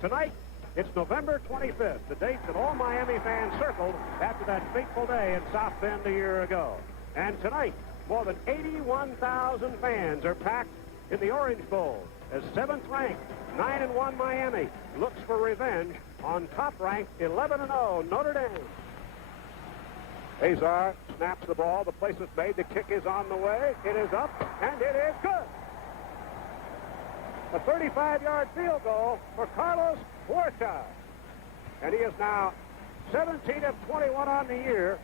Tonight, it's November 25th, the date that all Miami fans circled after that fateful day in South Bend a year ago. And tonight, more than 81,000 fans are packed in the Orange Bowl as 7th-ranked, 9-1 Miami looks for revenge on top-ranked 11-0 Notre Dame. Azar snaps the ball. The place is made. The kick is on the way. It is up, and it is good. A 35-yard field goal for Carlos Huerta. And he is now 17 of 21 on the year.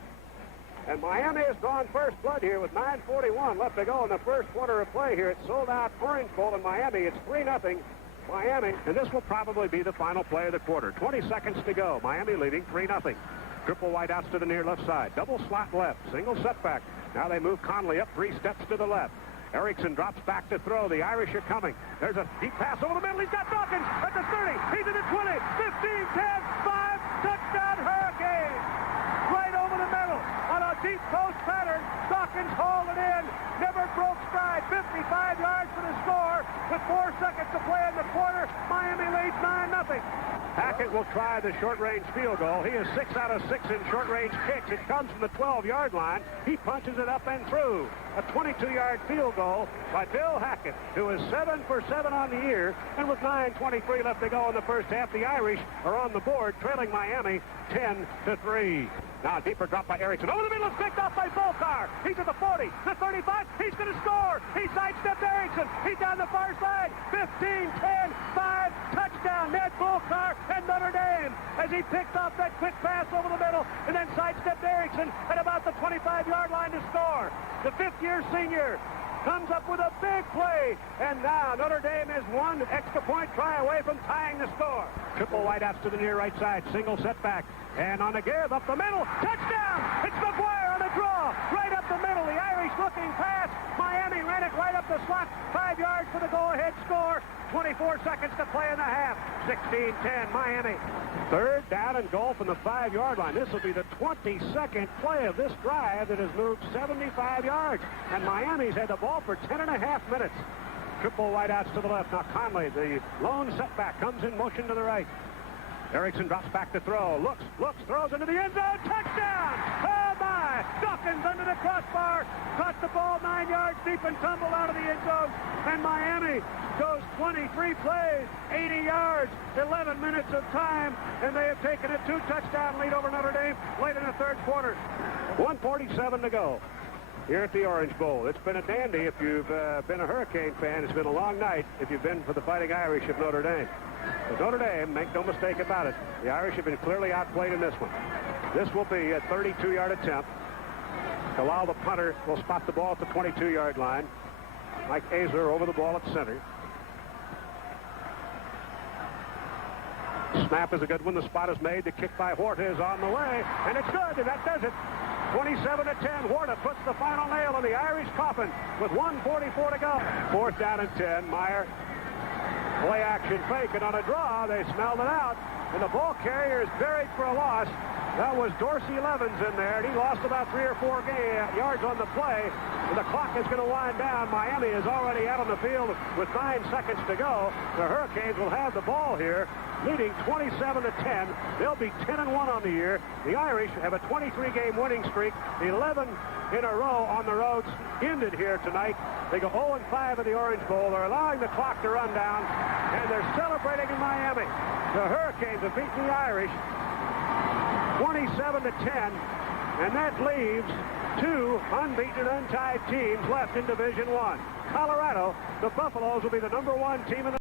And Miami has gone first blood here with 9:41 left to go in the first quarter of play here. It's sold out Orange Bowl in Miami. It's 3-0 Miami. And this will probably be the final play of the quarter. 20 seconds to go. Miami leading 3-0. Triple wideouts to the near left side. Double slot left. Single setback. Now they move Conley up 3 steps to the left. Erickson drops back to throw. The Irish are coming. There's a deep pass over the middle. He's got Dawkins at the 30. He's at the 20. 15, 10, 5. Touchdown Hurricanes. Right over the middle on a deep post pattern. Dawkins hauled it in. Never broke stride. 55 yards for the score with 4 seconds to play in the quarter. Miami leads 9-0. Hackett will try the short-range field goal. He is 6 out of 6 in short-range kicks. It comes from the 12-yard line. He punches it up and through. A 22-yard field goal by Bill Hackett, who is 7 for 7 on the year. And with 9:23 left to go in the first half, the Irish are on the board, trailing Miami 10-3. Now a deeper drop by Erickson. Over the middle, it's picked off by Volcar. He's at the 40, the 35. He's going to score. He sidestepped Erickson. He's down the far side. 15, 10, 5. Touchdown, Ned Volcar and Notre Dame as he picked off that quick pass over the middle and then sidestepped Erickson at about the 25-yard line to score. The fifth-year senior comes up with a big play, and now Notre Dame is 1 extra point try away from tying the score. Triple wideouts to the near right side, single setback, and on the give up the middle, touchdown! It's McGuire on a draw, right up the middle. The Irish looking pass. Miami ran it right up the slot, 5 yards for the go-ahead score. 24 seconds to play in the half. 16-10 Miami. Third down and goal from the 5-yard line. This will be the 22nd play of this drive that has moved 75 yards. And Miami's had the ball for 10.5 minutes. Triple wideouts to the left. Now Conley, the lone setback, comes in motion to the right. Erickson drops back to throw. Looks, throws into the end zone. Touchdown! Oh, my! Dawkins under the crossbar. Caught the ball 9 yards deep and tumbled out of the end zone. And Miami goes 23 plays, 80 yards, 11 minutes of time, and they have taken a 2-touchdown lead over Notre Dame late in the third quarter. 1:47 to go here at the Orange Bowl. It's been a dandy if you've been a Hurricane fan. It's been a long night if you've been for the Fighting Irish of Notre Dame. But Notre Dame, make no mistake about it, the Irish have been clearly outplayed in this one. This will be a 32-yard attempt. Kalal, the punter, will spot the ball at the 22-yard line. Mike Azar over the ball at center. Snap is a good one. The spot is made. The kick by Huerta is on the way, and it's good, and that does it. 27-10. Huerta puts the final nail in the Irish coffin with 1:44 to go. 4th down and 10. Meyer, play action fake, and on a draw, they smelled it out, and the ball carrier is buried for a loss. That was Dorsey Levens in there, and he lost about 3 or 4 yards on the play. And the clock is going to wind down. Miami is already out on the field with 9 seconds to go. The Hurricanes will have the ball here, leading 27-10. They'll be 10-1 on the year. The Irish have a 23-game winning streak. 11 in a row on the roads ended here tonight. They go 0-5 in the Orange Bowl. They're allowing the clock to run down, and they're celebrating in Miami. The Hurricanes have beaten the Irish 27-10, and that leaves 2 unbeaten, untied teams left in Division I. Colorado, the Buffaloes will be the #1 team in the